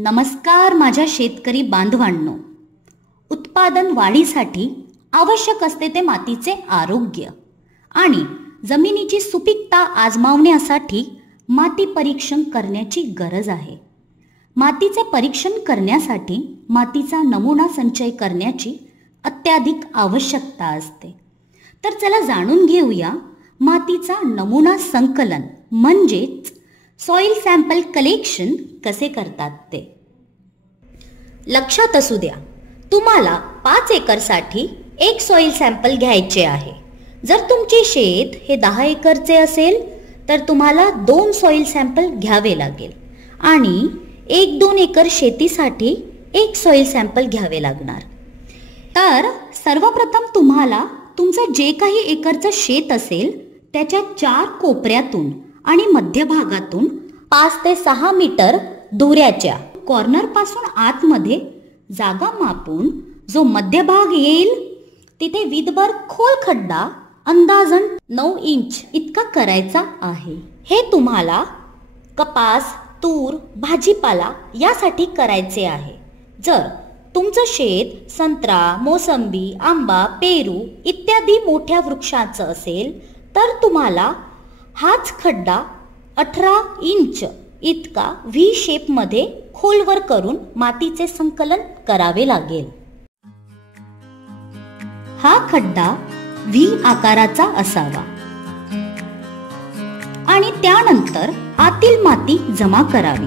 नमस्कार माझ्या शेतकरी बांधवांनो. उत्पादन वाढीसाठी आवश्यक असते ते मातीचे आरोग्य आणि जमिनीची सुपीकता आजमावण्यासाठी माती परीक्षण करण्याची गरज आहे. मातीचे परीक्षण करण्यासाठी मातीचा नमुना संचय करण्याची अत्याधिक आवश्यकता असते. तर चला जाणून घेऊया मातीचा नमुना संकलन म्हणजेच सॉइल सॅम्पल कलेक्शन कसे करतात ते. लक्षात असू द्या, तुम्हाला 5 एकरसाठी एक सॉइल सॅम्पल घ्यायचे आहे. जर तुमचे शेत हे 10 एकरचे असेल तर तुम्हाला 2 सॉइल सॅम्पल घ्यावे लागेल आणि 1-2 एकर शेतीसाठी एक सॉइल सॅम्पल घ्यावे लागणार. तर सर्वप्रथम तुम्हाला तुमचं जे काही एकरचं शेत असेल त्याच्या 4 कोपऱ्यातून आणि मध्यभागातून 5 ते 6 मीटर दुऱ्याच्या कॉर्नर पासून आतमध्ये जागा मापून जो मध्यभाग येईल तिथे विदभर खोल खड्डा अंदाजन 9 इंच इतका करायचा आहे. हे तुम्हाला कपास, तूर, भाजीपाला यासाठी करायचे आहे. जर तुमचं शेत संत्रा, मोसंबी, आंबा, पेरू इत्यादी मोठ्या वृक्षाचं असेल तर तुम्हाला हाच खड्डा 18 इंच इतका व्ही शेप मध्ये खोलवर करून मातीचे संकलन करावे लागेल. हा खड्डा व्ही आकाराचा असावा आणि त्यानंतर आतील माती जमा करावी.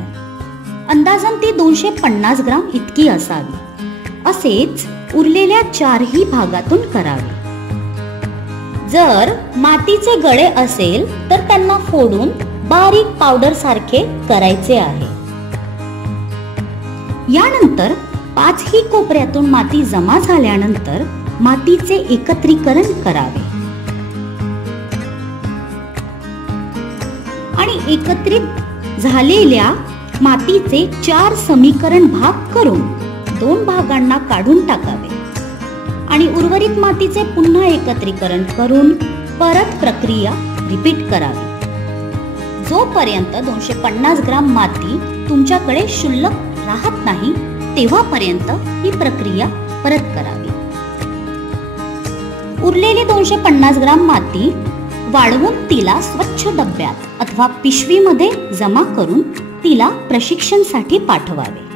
अंदाजन ती 250 ग्राम इतकी असावी. असेच उरलेल्या 4ही भागातून करावे. जर मातीचे गळे असेल तर त्यांना फोडून बारीक पावडर सारखे करायचे आहे. यानंतर 5ही कोपऱ्यातून माती जमा झाल्यानंतर मातीचे एकत्रीकरण करावे आणि एकत्रित झालेल्या मातीचे 4 समीकरण भाग करून 2 भागांना काढून टाकावे आणि उर्वरित मातीचे पुन्हा एकत्रीकरण करून परत प्रक्रिया रिपीट करावी. जोपर्यंत 250 ग्राम माती तुमच्याकडे शिल्लक राहत नाही तेव्हापर्यंत ही प्रक्रिया परत करावी. उरलेली 250 ग्राम माती वाळवून तिला स्वच्छ डब्यात अथवा पिशवीमध्ये जमा करून तिला प्रशिक्षणासाठी पाठवावे.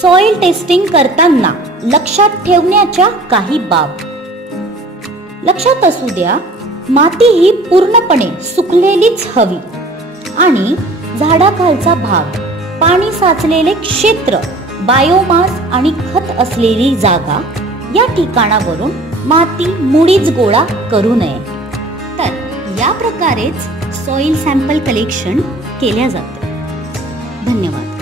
सॉइल टेस्टिंग करताना लक्षात ठेवण्याच्या काही बाब. लक्षात असू द्या, माती ही पूर्णपणे सुकलेलीच हवी आणि झाडाखालचा भाग, पाणी साचलेले क्षेत्र, बायोमास आणि खत असलेली जागा या ठिकाणावरून माती मुळीच गोळा करू नये. तर या प्रकारेच सॉइल सॅम्पल कलेक्शन केल्या जाते. धन्यवाद.